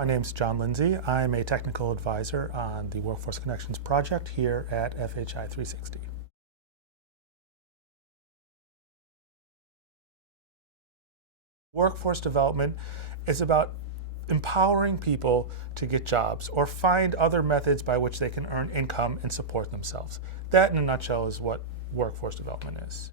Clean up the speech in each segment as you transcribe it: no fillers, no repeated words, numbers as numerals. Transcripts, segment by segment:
My name's John Lindsay. I'm a technical advisor on the Workforce Connections project here at FHI 360. Workforce development is about empowering people to get jobs or find other methods by which they can earn income and support themselves. That, in a nutshell, is what workforce development is.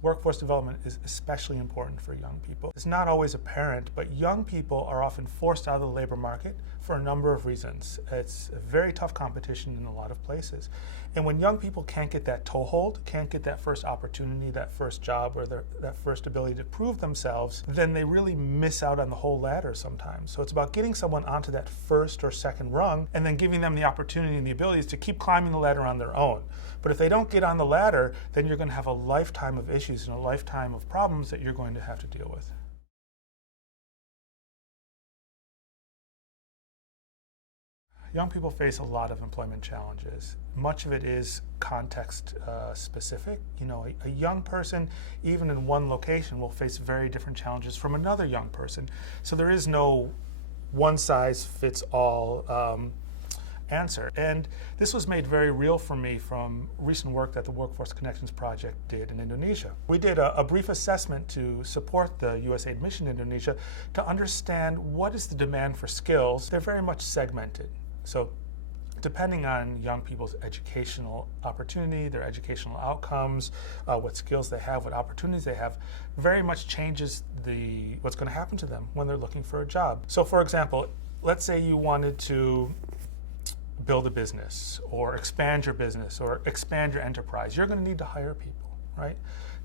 Workforce development is especially important for young people. It's not always apparent, but young people are often forced out of the labor market for a number of reasons. It's a very tough competition in a lot of places. And when young people can't get that toehold, can't get that first opportunity, that first job, or that first ability to prove themselves, then they really miss out on the whole ladder sometimes. So it's about getting someone onto that first or second rung and then giving them the opportunity and the abilities to keep climbing the ladder on their own. But if they don't get on the ladder, then you're going to have a lifetime of issues and a lifetime of problems that you're going to have to deal with. Young people face a lot of employment challenges. Much of it is context specific. You know, a young person, even in one location, will face very different challenges from another young person. So there is no one size fits all answer. And this was made very real for me from recent work that the Workforce Connections Project did in Indonesia. We did a brief assessment to support the USAID mission in Indonesia to understand what is the demand for skills. They're very much segmented. So depending on young people's educational opportunity, their educational outcomes, what skills they have, what opportunities they have, very much changes what's going to happen to them when they're looking for a job. So for example, let's say you wanted to build a business or expand your business or expand your enterprise. You're going to need to hire people, right?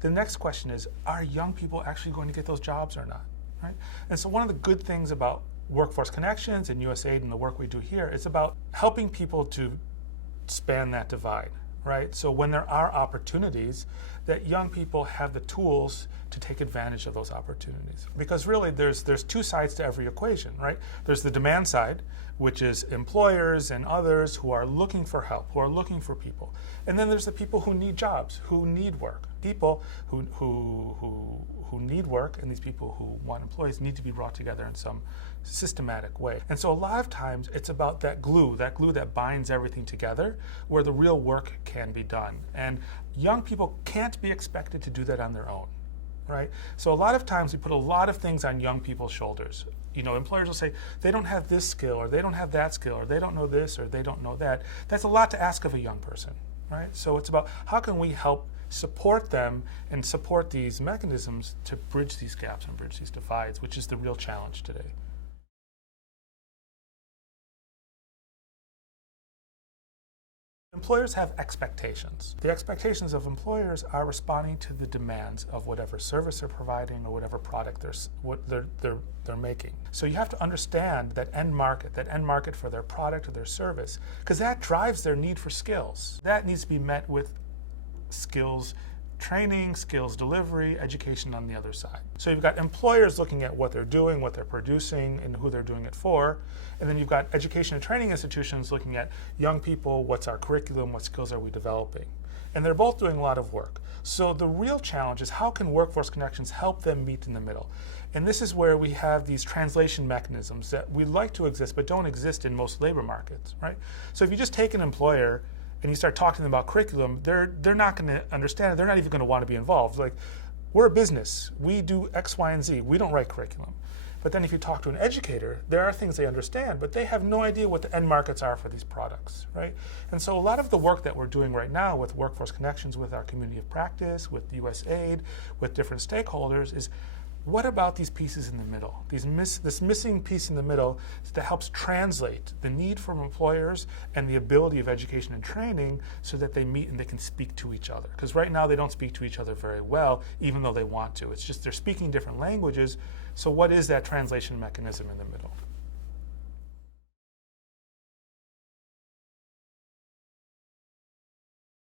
The next question is, are young people actually going to get those jobs or not, right? And so one of the good things about Workforce Connections and USAID and the work we do here is about helping people to span that divide, right? So when there are opportunities, that young people have the tools to take advantage of those opportunities. Because really there's two sides to every equation, right? There's the demand side, which is employers and others who are looking for help, who are looking for people. And then there's the people who need jobs, who need work. People who need work and these people who want employees need to be brought together in some systematic way. And so a lot of times it's about that glue that binds everything together where the real work can be done. And young people can't be expected to do that on their own, right? So a lot of times we put a lot of things on young people's shoulders. You know, employers will say, they don't have this skill, or they don't have that skill, or they don't know this, or they don't know that. That's a lot to ask of a young person, right? So it's about how can we help support them and support these mechanisms to bridge these gaps and bridge these divides, which is the real challenge today. Employers have expectations. The expectations of employers are responding to the demands of whatever service they're providing or whatever product they're making. So you have to understand that end market for their product or their service, because that drives their need for skills. That needs to be met with skills training, skills delivery, education on the other side. So you've got employers looking at what they're doing, what they're producing, and who they're doing it for. And then you've got education and training institutions looking at young people, what's our curriculum, what skills are we developing? And they're both doing a lot of work. So the real challenge is how can Workforce Connections help them meet in the middle? And this is where we have these translation mechanisms that we like to exist but don't exist in most labor markets, right? So if you just take an employer and you start talking to them about curriculum, they're not going to understand it. They're not even going to want to be involved. Like, we're a business. We do X, Y, and Z. We don't write curriculum. But then if you talk to an educator, there are things they understand, but they have no idea what the end markets are for these products, right? And so a lot of the work that we're doing right now with Workforce Connections, with our community of practice, with USAID, with different stakeholders is, what about these pieces in the middle? This missing piece in the middle that helps translate the need from employers and the ability of education and training so that they meet and they can speak to each other. Because right now they don't speak to each other very well, even though they want to. It's just they're speaking different languages. So what is that translation mechanism in the middle?